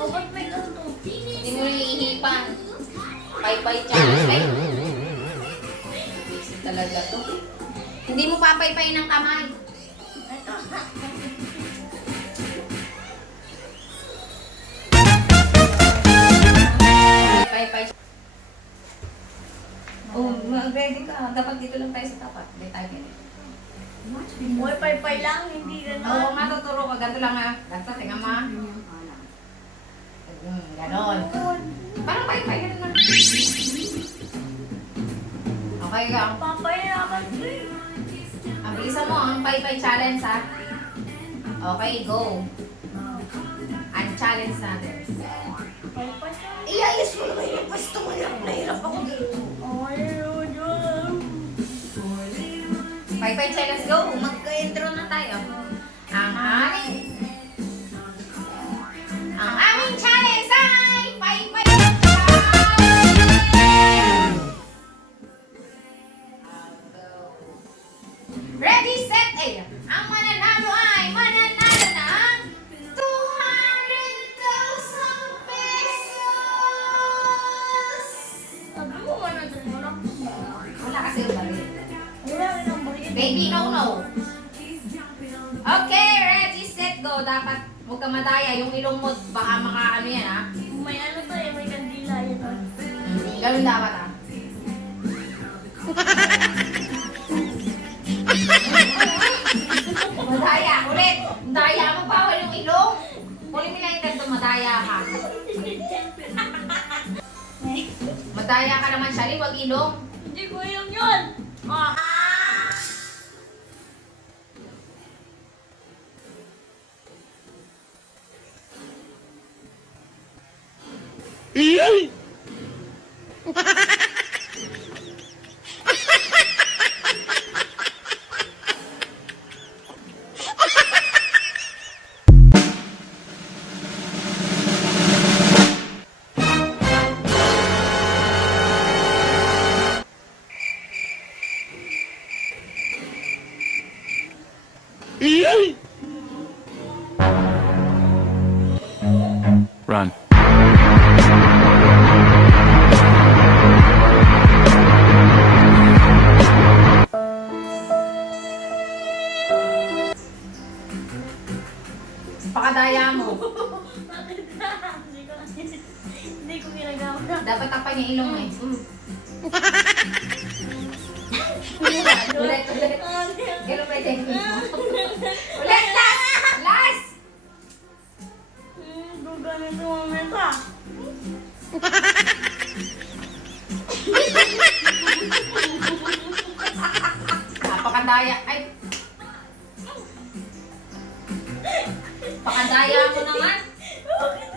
Oh, ba't may ganito? Hindi mo rin ihipan. Paypay challenge. Busy talaga to. Hindi mo papaypay ng kamay. Ito. Paypay. Oh, mag-ready ka. Dapat dito lang tayo sa tapat. Hindi tayo ganito. Boy, pay lang, hindi Oo, gano'n. matuturo ka. Ganito lang ha. Ganito, tingnan mo ha. Ganon. Parang paypay. Ganon na. Okay ka. Papayaman ko eh. Ang bilisan mo ang paypay challenge ha. Okay, go. Ang challenge natin. Paypay siya. Iayos mo naman yung pwesto mo. Nahirap ako dito. Ay, Diyos. Paypay challenge, go. Mag-intro na tayo. Ang aming challenge ay paypay challenge. Ready, set, ay. Ang mananalo ay mananalo ng 200,000 pesos! Sabi mo nga na dyan, wala ko. Wala kasi yung baril. Wala rin ang bagay. Baby, no. Okay, ready, set, go. Dapat huwag ka madaya. Yung ilong mo, baka makaano yan, ha? May ano to eh, may kandila yan. Oh. Ganun dapat, ha? Madaya, ulit. Madaya mo, bawal yung ilong. Kunin mo na yung ganito, madaya ka. Madaya ka naman, Shali, wag ilong. Hindi ko yung yun. Ah. Run. Pakadaya mo. Bakit na? Hindi ko ginagawa. Dapat tapan yung ilong eh. Ulit. Ganun pa yung technique mo. Ulit, last! Last! Guganin sa moment ah. Napakadaya. Ay! Pakadaya mo naman. Bakit